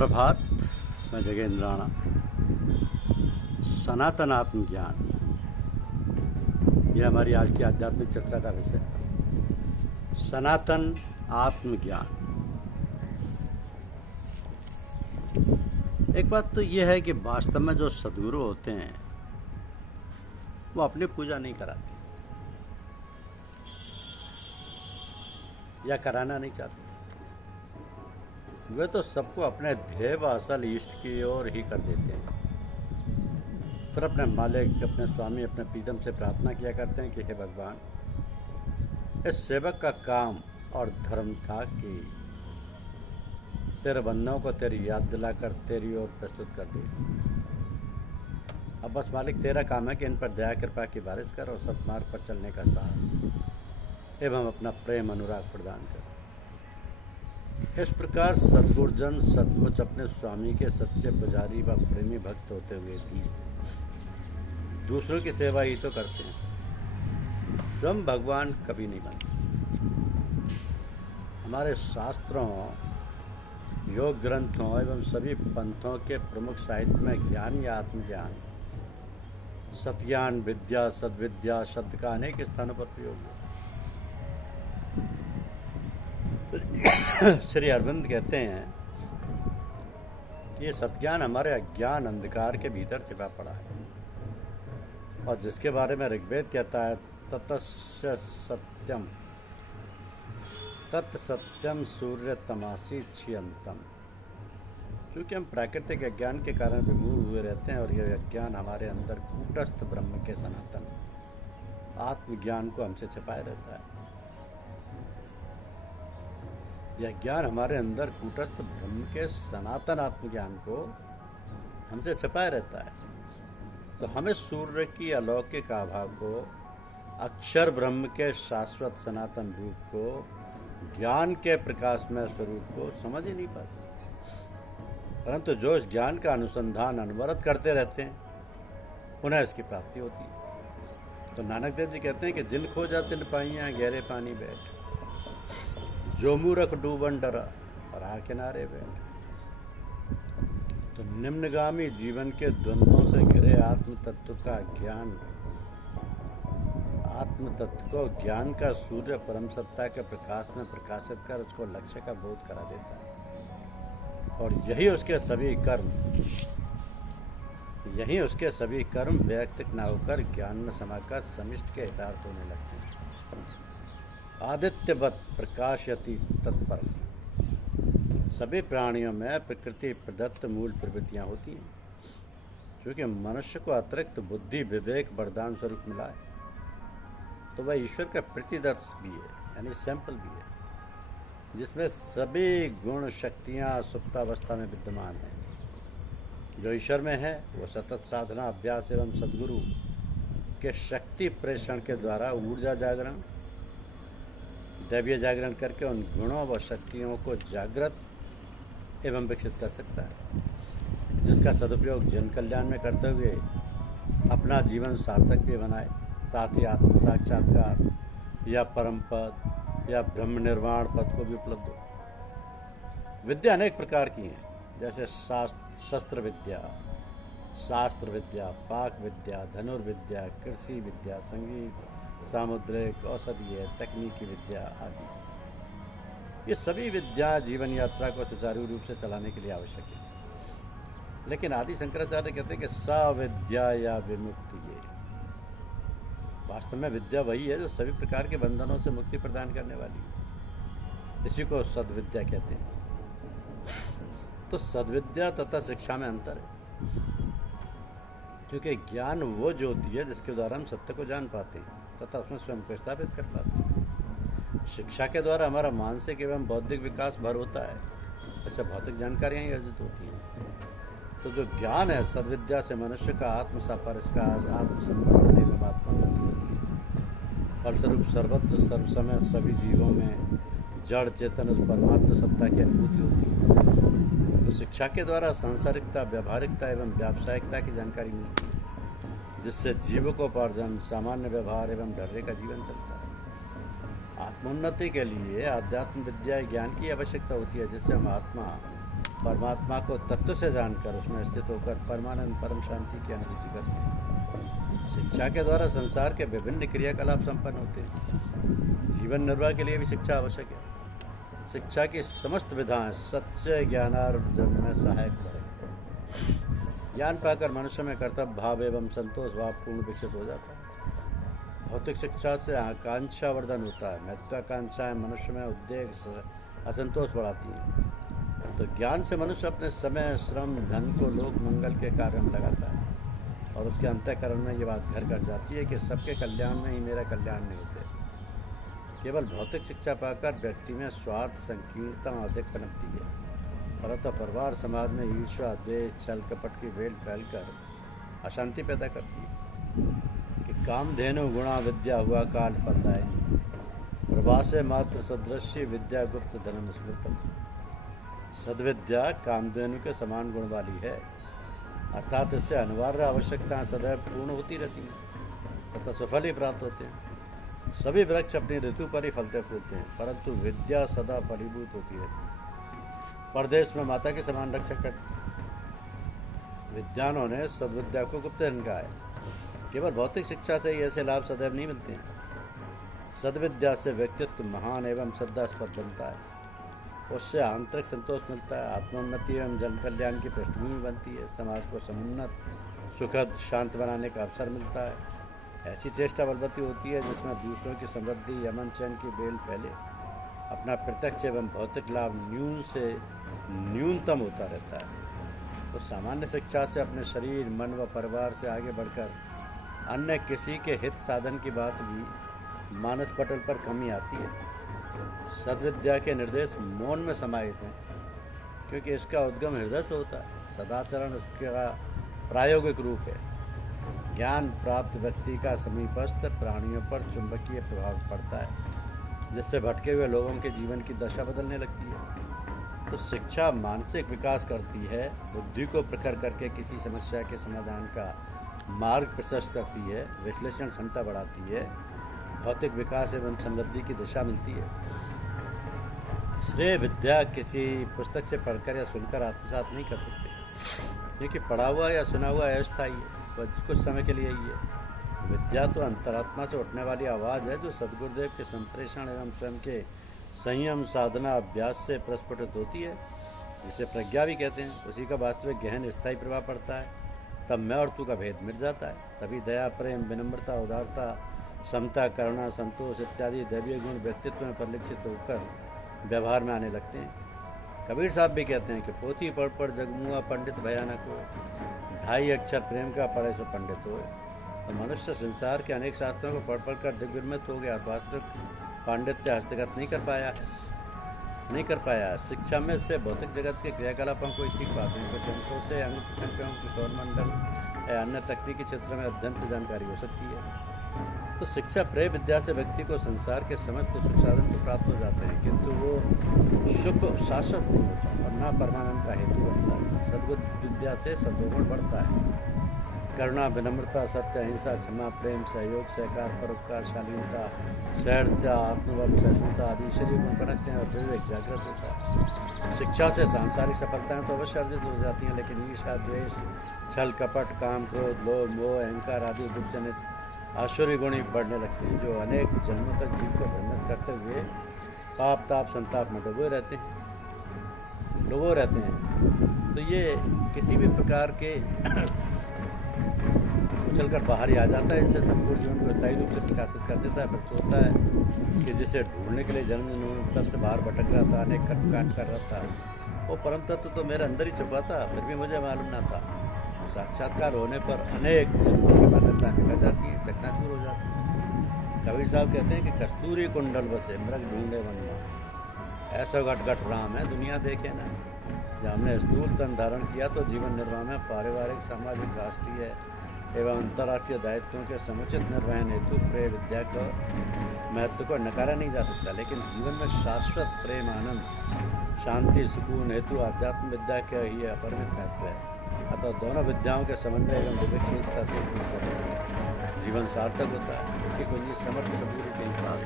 सुप्रभात। मैं जगेंद्र राणा। सनातन आत्मज्ञान, यह हमारी आज की आध्यात्मिक चर्चा का विषय है। सनातन आत्मज्ञान। एक बात तो यह है कि वास्तव में जो सद्गुरु होते हैं वो अपनी पूजा नहीं कराते या कराना नहीं चाहते। वे तो सबको अपने ध्येय व असल इष्ट की ओर ही कर देते हैं। फिर अपने मालिक, अपने स्वामी, अपने प्रीतम से प्रार्थना किया करते हैं कि हे भगवान, इस सेवक का काम और धर्म था कि तेरे बंदों को तेरी याद दिलाकर तेरी ओर प्रस्तुत कर दे। अब बस मालिक तेरा काम है कि इन पर दया कृपा की बारिश कर और सत्मार्ग पर चलने का साहस एवं अपना प्रेम अनुराग प्रदान कर। इस प्रकार सद्गुरुजन सचमुच अपने स्वामी के सच्चे पुजारी व प्रेमी भक्त होते हुए भी दूसरों की सेवा ही तो करते हैं, स्वयं भगवान कभी नहीं बनते। हमारे शास्त्रों, योग ग्रंथों एवं सभी पंथों के प्रमुख साहित्य में ज्ञान या आत्मज्ञान, सत्ज्ञान, विद्या, सद्विद्या शब्द का अनेक स्थानों पर प्रयोग है। श्री अरविंद कहते हैं कि ये सत्ज्ञान हमारे अज्ञान अंधकार के भीतर छिपा पड़ा है और जिसके बारे में ऋग्वेद कहता है ततस्य सत्यम तत् सत्यम सूर्य तमासी छियंतम। क्योंकि हम प्राकृतिक अज्ञान के कारण विमूढ़ हुए रहते हैं और यह अज्ञान हमारे अंदर कूटस्थ ब्रह्म के सनातन आत्मज्ञान को हमसे छिपाए रहता है। यह ज्ञान हमारे अंदर कूटस्थ ब्रह्म के सनातन आत्मज्ञान को हमसे छिपाए रहता है। तो हमें सूर्य की अलौकिक आभा को, अक्षर ब्रह्म के शाश्वत सनातन रूप को, ज्ञान के प्रकाशमय स्वरूप को समझ ही नहीं पाते, परंतु जो इस ज्ञान का अनुसंधान अनवरत करते रहते हैं उन्हें इसकी प्राप्ति होती है। तो नानक देव जी कहते हैं कि जिन खोजा तिन पाइयां गहरे पानी बैठ, जो मूर्ख डूबन डरा और आ किनारे बैठ। तो निम्नगामी जीवन के द्वंद्वों से घिरे आत्म तत्व का ज्ञान, आत्म तत्व को ज्ञान का सूर्य परम सत्ता के प्रकाश में प्रकाशित कर उसको लक्ष्य का बोध करा देता है और यही उसके सभी कर्म व्यक्तिक न होकर ज्ञान में समाकर समिष्ट के हितार्थ होने लगते हैं। आदित्यवत प्रकाशयति तत्पर। सभी प्राणियों में प्रकृति प्रदत्त मूल प्रवृत्तियां होती हैं। क्योंकि मनुष्य को अतिरिक्त बुद्धि, विवेक वरदान स्वरूप मिला है तो वह ईश्वर का प्रतिदर्श भी है, यानी सैंपल भी है, जिसमें सभी गुण शक्तियां सुप्तावस्था में विद्यमान हैं। जो ईश्वर में है वो सतत साधना, अभ्यास एवं सद्गुरु के शक्ति प्रेषण के द्वारा ऊर्जा जागरण, दैवीय जागरण करके उन गुणों व शक्तियों को जागृत एवं विकसित कर सकता है, जिसका सदुपयोग जन कल्याण में करते हुए अपना जीवन सार्थक भी बनाए, साथ ही आत्म साक्षात्कार या परम पद या ब्रह्म निर्वाण पद को भी उपलब्ध हो। विद्या अनेक प्रकार की हैं, जैसे शस्त्र विद्या, शास्त्र विद्या, पाक विद्या, धनुर्विद्या, कृषि विद्या, संगीत, सामुद्रिक, औषधीय, तकनीकी विद्या आदि। ये सभी विद्या जीवन यात्रा को सुचारू रूप से चलाने के लिए आवश्यक है। लेकिन आदि शंकराचार्य कहते हैं कि सविद्या या विमुक्ति, ये वास्तव में विद्या वही है जो सभी प्रकार के बंधनों से मुक्ति प्रदान करने वाली है। इसी को सद्विद्या कहते हैं। तो सद्विद्या तथा शिक्षा में अंतर है, क्योंकि ज्ञान वो ज्योति है जिसके द्वारा हम सत्य को जान पाते हैं तथा उसमें स्वयं को स्थापित कर पाते हैं। शिक्षा के द्वारा हमारा मानसिक एवं बौद्धिक विकास भर होता है, ऐसे भौतिक जानकारियाँ ही अर्जित होती हैं। तो जो ज्ञान है, सद्विद्या से मनुष्य का आत्म साक्षात्कार, आत्मसंबोधन एवं आत्मोन्नति होती है। फलस्वरूप सर्वत्र सर्व समय सभी जीवों में जड़ चेतन उस परमात्म सत्ता की अनुभूति होती है। तो शिक्षा के द्वारा सांसारिकता, व्यावहारिकता एवं व्यावसायिकता की जानकारी मिलती है, जिससे जीवकोपार्जन, सामान्य व्यवहार एवं ढर्रे का जीवन चलता है। आत्मोन्नति के लिए आध्यात्म विद्या ज्ञान की आवश्यकता होती है, जिससे हम आत्मा परमात्मा को तत्व से जानकर उसमें स्थित होकर परमानंद परम शांति की अनुभूति करते हैं। शिक्षा के द्वारा संसार के विभिन्न क्रियाकलाप संपन्न होते हैं। जीवन निर्वाह के लिए भी शिक्षा आवश्यक है। शिक्षा की समस्त विधाएं सच्चे ज्ञानार्जन में सहायक बने। ज्ञान पाकर मनुष्य में कर्तव्य भाव एवं संतोष भाव पूर्ण विकसित हो जाता है। भौतिक शिक्षा से आकांक्षा वर्धन होता है। महत्वाकांक्षाएं मनुष्य में उद्वेग असंतोष बढ़ाती हैं। तो ज्ञान से मनुष्य अपने समय श्रम धन को लोक मंगल के कार्य में लगाता है और उसके अंतःकरण में ये बात घर कर जाती है कि सबके कल्याण में ही मेरा कल्याण नहीं होते। केवल भौतिक शिक्षा पाकर व्यक्ति में स्वार्थ संकीर्णता अधिक पनपती है, परंतु परिवार समाज में ईर्ष्या द्वेष छल कपट की वेल फैलकर अशांति पैदा करती है। कि कामधेनु गुणा विद्या हुआ काल फलदायिनी, प्रभासे मात्र सदृश्य विद्या गुप्त धर्म स्मृतम। सद्विद्या कामधेनु के समान गुण वाली है, अर्थात इससे अनिवार्य आवश्यकताएं सदैव पूर्ण होती रहती हैं तथा सफल ही प्राप्त होते हैं। सभी वृक्ष अपनी ऋतु पर ही फलते फूलते हैं, परंतु विद्या सदा फलीभूत होती रहती है। परदेश में माता के समान रक्षा करती। विद्वानों ने सद्विद्या को गुप्त धन कहा है। केवल भौतिक शिक्षा से ही ऐसे लाभ सदैव नहीं मिलते हैं। सद्विद्या से व्यक्तित्व महान एवं श्रद्धास्पद बनता है, उससे आंतरिक संतोष मिलता है, आत्मोन्नति एवं जन कल्याण की पृष्ठभूमि बनती है, समाज को समुन्नत सुखद शांत बनाने का अवसर मिलता है। ऐसी चेष्टा बलवती होती है जिसमें दूसरों की समृद्धि अमन चैन की बेल फैले, अपना प्रत्यक्ष एवं भौतिक लाभ न्यून से न्यूनतम होता रहता है। तो सामान्य शिक्षा से अपने शरीर मन व परिवार से आगे बढ़कर अन्य किसी के हित साधन की बात भी मानस पटल पर कमी आती है। सद्विद्या के निर्देश मौन में समाहित हैं, क्योंकि इसका उद्गम हृदय से होता है। सदाचरण इसका प्रायोगिक रूप है। ज्ञान प्राप्त व्यक्ति का समीपस्थ प्राणियों पर चुंबकीय प्रभाव पड़ता है, जिससे भटके हुए लोगों के जीवन की दशा बदलने लगती है। तो शिक्षा मानसिक विकास करती है, बुद्धि को प्रखर करके किसी समस्या के समाधान का मार्ग प्रशस्त करती है, विश्लेषण क्षमता बढ़ाती है, भौतिक विकास एवं समृद्धि की दिशा मिलती है। श्रेय विद्या किसी पुस्तक से पढ़कर या सुनकर आत्मसात नहीं कर सकते, क्योंकि पढ़ा हुआ या सुना हुआ अस्थायी है, कुछ समय के लिए ही है। विद्या तो अंतरात्मा से उठने वाली आवाज़ है, जो सद्गुरुदेव के संप्रेषण एवं स्वयं के संयम साधना अभ्यास से प्रस्फुटित होती है, जिसे प्रज्ञा भी कहते हैं। उसी का वास्तविक गहन स्थायी प्रभाव पड़ता है, तब मैं और तू का भेद मिट जाता है। तभी दया प्रेम विनम्रता उदारता समता करुणा संतोष इत्यादि दैवीय गुण व्यक्तित्व में परिलक्षित होकर व्यवहार में आने लगते हैं। कबीर साहब भी कहते हैं कि पोथी पढ़ पढ़ जगमुआ पंडित भयानक हो, ढाई अक्षर प्रेम का पढ़े सो पंडित हो। तो मनुष्य संसार के अनेक शास्त्रों को पढ़ कर दिग्विमित हो गया, वास्तविक पांडित्य हस्तगत नहीं कर पाया। शिक्षा में से भौतिक जगत के क्रियाकलापों को सीख पाते हैं, कुछ अंशों से अंग प्रत्यंगों की सौरमंडल या अन्य तकनीकी क्षेत्रों में अध्ययन से जानकारी हो सकती है। तो शिक्षा प्रेय विद्या से व्यक्ति को संसार के समस्त सुख साधन तो प्राप्त हो जाते हैं, किंतु वो सुख शाश्वत नहीं होता और न परमानंद का हेतु बनता है। सद्गुण विद्या से सद्गुण बढ़ता है। करुणा विनम्रता सत्य अहिंसा क्षमा प्रेम सहयोग सहकार परोपकार शालीनता सहृदयता आत्मबल सहिष्णुता आदि ईश्वरीय गुण बनते हैं और विवेक जागृत होता है। शिक्षा से सांसारिक सफलताएं तो अवश्य अर्जित हो जाती हैं, लेकिन ईर्ष्या द्वेष छल कपट काम क्रोध लोभ मोह अहंकार आदि दुर्जनित आसुरी गुण बढ़ने लगते हैं, जो अनेक जन्मों तक जीव को भ्रमित करते हुए पाप ताप संताप में डूबे रहते हैं। तो ये किसी भी प्रकार के उछलकर बाहर ही आ जाता है। इससे संपूर्ण जीवन को स्थायी रूप से विकसित कर देता है। फिर सोचता है कि जिसे ढूंढने के लिए जन्म तब से बाहर भटक रहा था, अनेक कर्मकांड कर रहा था, वो परम तत्व तो मेरे अंदर ही छुपा था, फिर भी मुझे मालूम ना था। साक्षात्कार होने पर अनेक जन्मों की मान्यताएं निकल जाती है, चकनाचूर हो जाती है। कबीर साहब कहते हैं कि कस्तूरी कुंडल बसे मृग ढूंढे वनमा, ऐसा घट राम है दुनिया देखे ना। जब हमने स्थूल तन धारण किया तो जीवन निर्वाह में पारिवारिक सामाजिक राष्ट्रीय एवं अंतर्राष्ट्रीय दायित्वों के समुचित निर्वहन हेतु प्रेय विद्या का महत्व को नकारा नहीं जा सकता, लेकिन जीवन में शाश्वत प्रेम आनंद शांति सुकून हेतु आध्यात्म विद्या का ही अपरिमित महत्व है। अतः दोनों विद्याओं के समन्वय एवं विवेकशीलता से जीवन सार्थक होता है। इसकी कुंजी समर्थ सदगुरु के ही पास